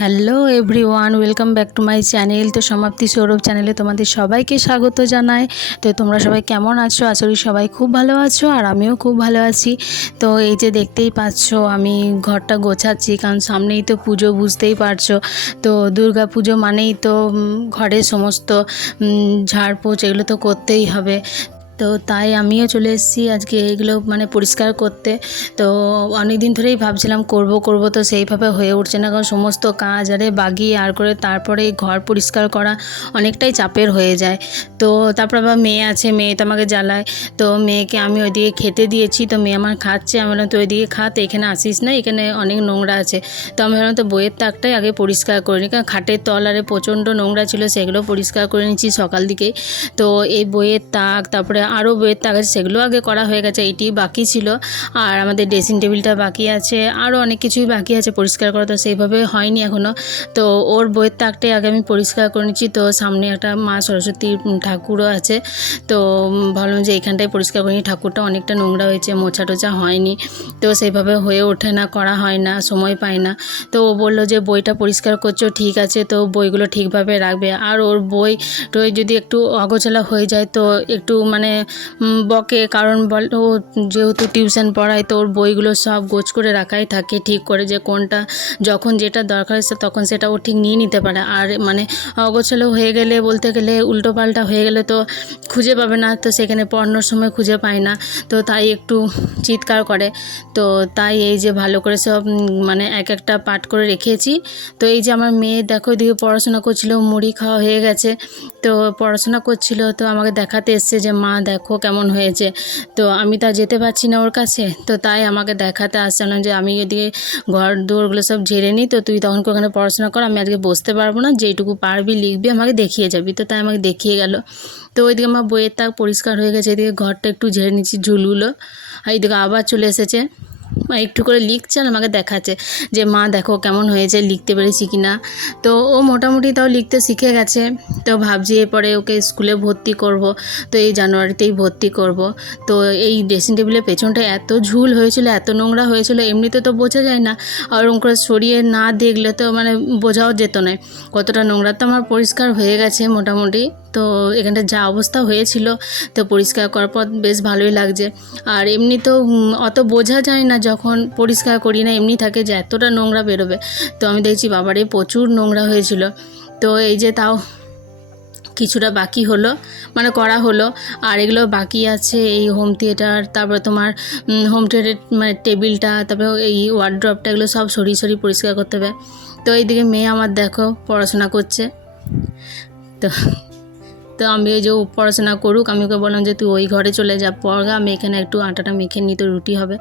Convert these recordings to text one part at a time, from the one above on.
Hello everyone, welcome back to my channel. তো সমাপ্তি সৌরভ চ্যানেলে তোমাদের সবাইকে স্বাগত জানাই। তো তোমরা সবাই কেমন আছো? আশা করি সবাই খুব ভালো আছো, আর আমিও খুব ভালো আছি। তো এই যে দেখতেই পাচ্ছো, আমি ঘরটা গোছাচ্ছি, কারণ সামনেই তো পুজো, বুঝতেই পারছো। তো দুর্গা পুজো মানেই তো ঘরের সমস্ত ঝাড়পোছ এগুলো তো করতেই হবে। তো তাই আমিও চলে এসেছি আজকে এগুলো পরিষ্কার করতে। তো অনেক দিন ধরেই ভাবছিলাম করব তো সেইভাবে হয়ে উঠছে না, কারণ সমস্ত কাজ বাগিয়ে আর করে তারপরে ঘর পরিষ্কার করা অনেকটাই চাপের হয়ে যায়। তো তারপর আবার মেয়ে আছে, মেয়ে তো আমাকে জ্বালায়। তো মেয়েকে আমি ওইদিকে খেতে দিয়েছি, তো মেয়ে আমার খাচ্ছে। আমি বললাম তো ওইদিকে তো এখানে আসিস না, এখানে অনেক নোংরা আছে। তো আমি ভাবলাম তো বইয়ের তাকটাই আগে পরিষ্কার করে নিই, কারণ খাটের তল প্রচণ্ড নোংরা ছিল, সেগুলো পরিষ্কার করে নিচ্ছি সকাল দিকেই। তো এই বইয়ের তাক, তারপরে আরও বইয়ের তাক আছে, সেগুলো আগে করা হয়ে গেছে, এইটি বাকি ছিল। আর আমাদের ড্রেসিং টেবিলটা বাকি আছে, আরও অনেক কিছুই বাকি আছে পরিষ্কার করা, তো সেইভাবে হয়নি এখনও। তো ওর বইয়ের তাকটাই আগে আমি পরিষ্কার করে নিচ্ছি। তো সামনে একটা মা সরস্বতী ঠাকুরও আছে, তো ভাবলাম যে এইখানটায় পরিষ্কার করে নিই। ঠাকুরটা অনেকটা নোংরা হয়েছে, মোছা টোছা হয়নি, তো সেইভাবে হয়ে ওঠে না, করা হয় না, সময় পাই না। তো ও বললো যে বইটা পরিষ্কার করছো, ঠিক আছে, তো বইগুলো ঠিকভাবে রাখবে। আর ওর বই টই যদি একটু অগোছালো হয়ে যায় তো একটু বকে, কারণ ও যেহেতু টিউশন পড়ায়, তো ওর বইগুলো সব গোছ করে রাখাই থাকে ঠিক করে, যে কোনটা যখন যেটা দরকার হচ্ছে তখন সেটা ও ঠিক নিয়ে নিতে পারে। আর অগোছালো হয়ে গেলে, বলতে গেলে উল্টোপাল্টা হয়ে গেলে তো খুঁজে পাবে না, তো সেখানে পড়ানোর সময় খুঁজে পায় না, তো তাই একটু চিৎকার করে। তো তাই এই যে ভালো করে সব এক একটা পাঠ করে রেখেছি। তো এই যে আমার মেয়ে দেখো এদিকে পড়াশোনা করছিল, মুড়ি খাওয়া হয়ে গেছে, তো পড়াশোনা করছিল, তো আমাকে দেখাতে এসছে যে মা দেখো কেমন হয়েছে। তো আমি তা যেতে পারছি না ওর কাছে, তো তাই আমাকে দেখাতে আসছিলাম যে আমি এদিকে ঘর দুয়ারগুলো সব ঝেড়ে নিই, তো তুই তখন ওখানে পড়াশোনা কর, আমি আজকে বসতে পারবো না, যেইটুকু পারবি লিখবি আমাকে দেখিয়ে যাবি। তো তাই আমাকে দেখিয়ে গেল। তো ওইদিকে আমার বইয়ের তাক পরিষ্কার হয়ে গেছে, এদিকে ঘরটা একটু ঝেড়ে নিচ্ছি, ঝুলগুলো। আর এইদিকে আবার চলে এসেছে, একটু করে লিখছে আর আমাকে দেখাচ্ছে যে মা দেখো কেমন হয়েছে, লিখতে পেরেছি কি না। তো ও মোটামুটি তাও লিখতে শিখে গেছে। তো ভাবছি এরপরে ওকে স্কুলে ভর্তি করব, তো এই জানুয়ারিতেই ভর্তি করব। তো এই ড্রেসিং টেবিলের পেছনটা এত ঝুল হয়েছিল, এত নোংরা হয়েছিল, এমনিতে তো বোঝা যায় না, আর ওরকম করে সরিয়ে না দেখলে তো বোঝাও যেত না কতটা নোংরা। তো আমার পরিষ্কার হয়ে গেছে মোটামুটি। তো এখানটা যা অবস্থা হয়েছিল, তো পরিষ্কার করার পর বেশ ভালোই লাগছে। আর এমনি তো অত বোঝা যায় না যখন পরিষ্কার করি না, এমনি থাকে যে এতটা নোংরা বেরোবে। তো আমি দেখছি বাবারে প্রচুর নোংরা হয়েছিল। তো এই যে তাও কিছুটা বাকি হলো, করা হলো। আর এগুলো বাকি আছে, এই হোম থিয়েটার, তারপরে তোমার হোম থিয়েটার টেবিলটা, তারপরে এই ওয়ার্ড্রপটা, এগুলো সব সরিয়ে পরিষ্কার করতে হবে। তো এইদিকে মেয়ে আমার দেখো পড়াশোনা করছে। তো তো আমি ওই যে পড়াশোনা করুক, আমি ওকে বললাম যে তুই ওই ঘরে চলে যা পড়া, আমি এখানে একটু আটাটা মেখে নিই, তো রুটি হবে।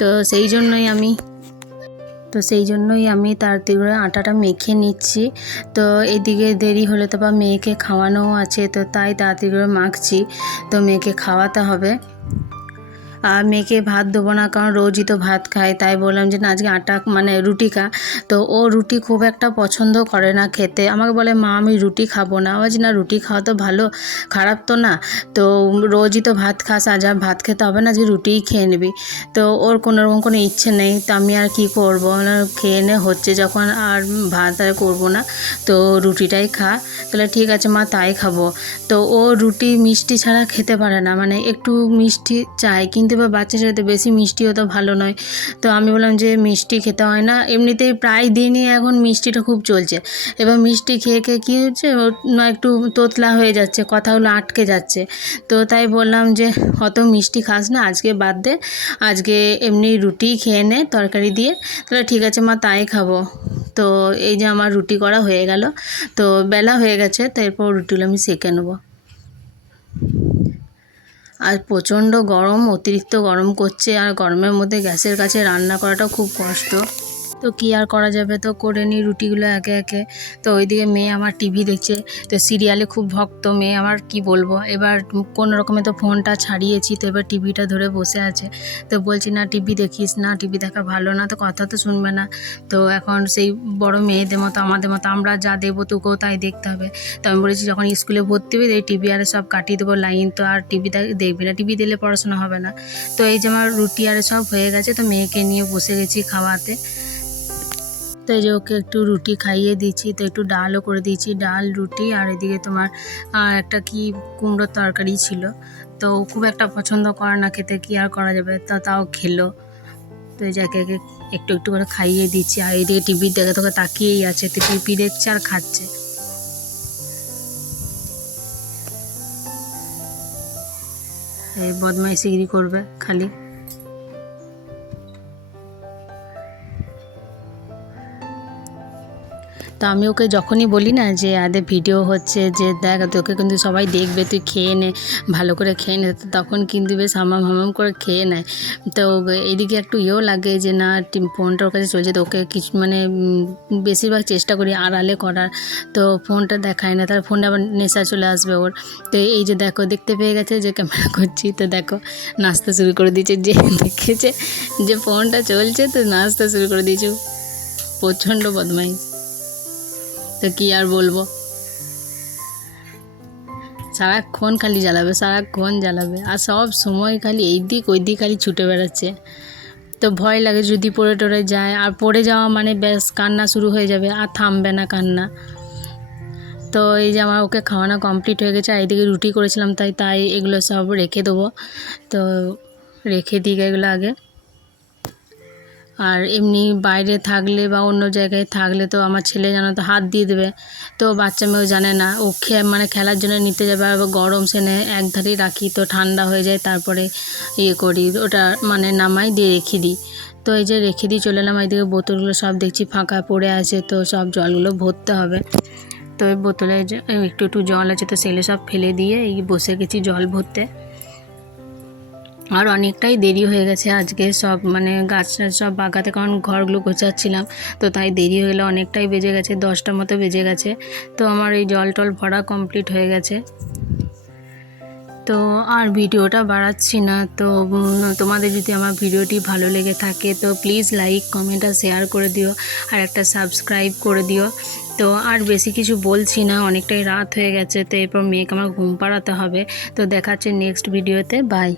তো সেই জন্যই আমি তাড়াতাড়ি করে আটাটা মেখে নিচ্ছি। তো এদিকে দেরি হলে তো বা মেয়েকে খাওয়ানোও আছে, তো তাই তাড়াতাড়ি করে মাখছি, তো মেয়েকে খাওয়াতে হবে। আর মেয়েকে ভাত দেবো না, কারণ রোজই তো ভাত খায়, তাই বললাম যে না আজকে আটা রুটি খা। তো ও রুটি খুব একটা পছন্দ করে না খেতে, আমাকে বলে মা আমি রুটি খাবো না। বলছি না, রুটি খাওয়া তো ভালো, খারাপ তো না। তো রোজই তো ভাত খাস, আজ আর ভাত খেতে হবে না, আজকে রুটিই খেয়ে নিবি। তো ওর কোনোরকম কোনো ইচ্ছে নেই, তো আমি আর কী করবো, খেয়ে নে হচ্ছে যখন, আর ভাত আর করবো না, তো রুটিটাই খা। তাহলে ঠিক আছে মা, তাই খাবো। তো ও রুটি মিষ্টি ছাড়া খেতে পারে না, একটু মিষ্টি চায়, কিন্তু বা বাচ্চা ছেলেতে বেশি মিষ্টিও তো ভালো নয়। তো আমি বললাম যে মিষ্টি খেতে হয় না, এমনিতেই প্রায় দিনই এখন মিষ্টিটা খুব চলছে। এবার মিষ্টি খেয়ে খেয়ে কী হচ্ছে, একটু তোতলা হয়ে যাচ্ছে, কথাগুলো আটকে যাচ্ছে। তো তাই বললাম যে অত মিষ্টি খাস না, আজকে বাদ দে, আজকে এমনি রুটি খেয়ে নে তরকারি দিয়ে। তাহলে ঠিক আছে মা, তাই খাবো। তো এই যে আমার রুটি করা হয়ে গেল, তো বেলা হয়ে গেছে, তো এরপর রুটিগুলো আমি সেঁকে নেবো। আর প্রচণ্ড গরম, অতিরিক্ত গরম করছে, আর গরমের মধ্যে গ্যাসের কাছে রান্না করাটাও খুব কষ্ট। তো কী আর করা যাবে, তো করে নিই রুটিগুলো একে একে। তো ওইদিকে মেয়ে আমার টিভি দেখছে, তো সিরিয়ালে খুব ভক্ত মেয়ে আমার, কি বলবো। এবার কোনো রকমে তো ফোনটা ছাড়িয়েছি, তো এবার টিভিটা ধরে বসে আছে। তো বলছি না টিভি দেখিস না, টিভি দেখা ভালো না, তো কথা তো শুনবে না। তো এখন সেই বড় মেয়েদের মতো, আমাদের মতো, আমরা যা দেবো তোকেও তাই দেখতে হবে। তো আমি বলেছি যখন স্কুলে ভর্তি হবে এই টিভি আর সব কাটিয়ে দেবো লাইন, তো আর টিভি দেখবি না, টিভি দিলে পড়াশোনা হবে না। তো এই যে আমার রুটি আর সব হয়ে গেছে, তো মেয়েকে নিয়ে বসে গেছি খাওয়াতে। তো এই যে ওকে একটু রুটি খাইয়ে দিচ্ছি, তো একটু ডালও করে দিয়েছি, ডাল রুটি। আর এদিকে তোমার একটা কি কুমড়োর তরকারি ছিল, তো খুব একটা পছন্দ করে না খেতে, কি আর করা যাবে, তাও খেলো। তো এই যাকে একটু একটু করে খাইয়ে দিচ্ছি। আর এইদিকে টিভি দেখে তোকে তাকিয়েই আছে, টিভি দেখছে আর খাচ্ছে। এই বদমাইশিগিরি করবে খালি। তো আমি ওকে যখনই বলি না যে আদে ভিডিও হচ্ছে, যে দেখ তোকে কিন্তু সবাই দেখবে, তুই খেয়ে নে, ভালো করে খেয়ে নে, তখন কিন্তু বেশ হামাম করে খেয়ে নেয়। তো এইদিকে একটু ইয়েও লাগে যে না ফোনটা ওর কাছে চলছে, তো ওকে কিছু মানে বেশিরভাগ চেষ্টা করি আড়ালে করার, তো ফোনটা দেখায় না, তার ফোনে আবার নেশা চলে আসবে ওর। তো এই যে দেখো দেখতে পেয়ে গেছে যে ক্যামেরা করছি, তো দেখো নাচতে শুরু করে দিয়েছে, যে দেখেছে যে ফোনটা চলছে তো নাচতে শুরু করে দিয়েছে। প্রচণ্ড বদমাইশ, তো কি আর বলবো, সারাক্ষণ খালি জ্বালাবে আর সব সময় খালি এই দিক ওই দিক খালি ছুটে বেড়াচ্ছে। তো ভয় লাগে যদি পড়ে টরে যায়, আর পড়ে যাওয়া মানে ব্যাস কান্না শুরু হয়ে যাবে, আর থামবে না কান্না। তো এই যে আমার ওকে খাওয়ানো কমপ্লিট হয়ে গেছে, আর এইদিকে রুটি করেছিলাম, তাই এগুলো সব রেখে দেবো। তো রেখে দিই এগুলো আগে। আর এমনি বাইরে থাকলে বা অন্য জায়গায় থাকলে তো আমার ছেলে জানো তো হাত দিয়ে দেবে, তো বাচ্চা মেয়েও জানে না, ও মানে খেলার জন্য নিতে যাবে, আর গরম সেনে এক ধারেই রাখি, তো ঠান্ডা হয়ে যায়, তারপরে করি ওটা মানে নামাই দিয়ে রেখে দিই। তো এই যে রেখে দিয়ে চলে এলাম। এইদিকে বোতলগুলো সব দেখছি ফাঁকা পড়ে আছে, তো সব জলগুলো ভরতে হবে। তো ওই বোতলে একটু জল আছে, তো সেগুলো সব ফেলে দিয়ে এই বসে গেছি জল ভরতে। আর অনেকটাই দেরি হয়ে গেছে আজকে, সব মানে গাছ সব বাগাতে, কারণ ঘরগুলো গোছাচ্ছিলাম, তো তাই দেরি হয়ে গেলো, অনেকটাই বেজে গেছে, 10টার মতো বেজে গেছে। তো আমার এই জল টল ভরা কমপ্লিট হয়ে গেছে। তো আর ভিডিওটা বাড়াচ্ছি না। তো তোমাদের যদি আমার ভিডিওটি ভালো লেগে থাকে তো প্লিজ লাইক কমেন্ট আর শেয়ার করে দিও, আর একটা সাবস্ক্রাইব করে দিও। তো আর বেশি কিছু বলছি না, অনেকটাই রাত হয়ে গেছে, তো এরপর মেয়েকে আমার ঘুম পাড়াতে হবে। তো দেখাচ্ছে নেক্সট ভিডিওতে, বাই।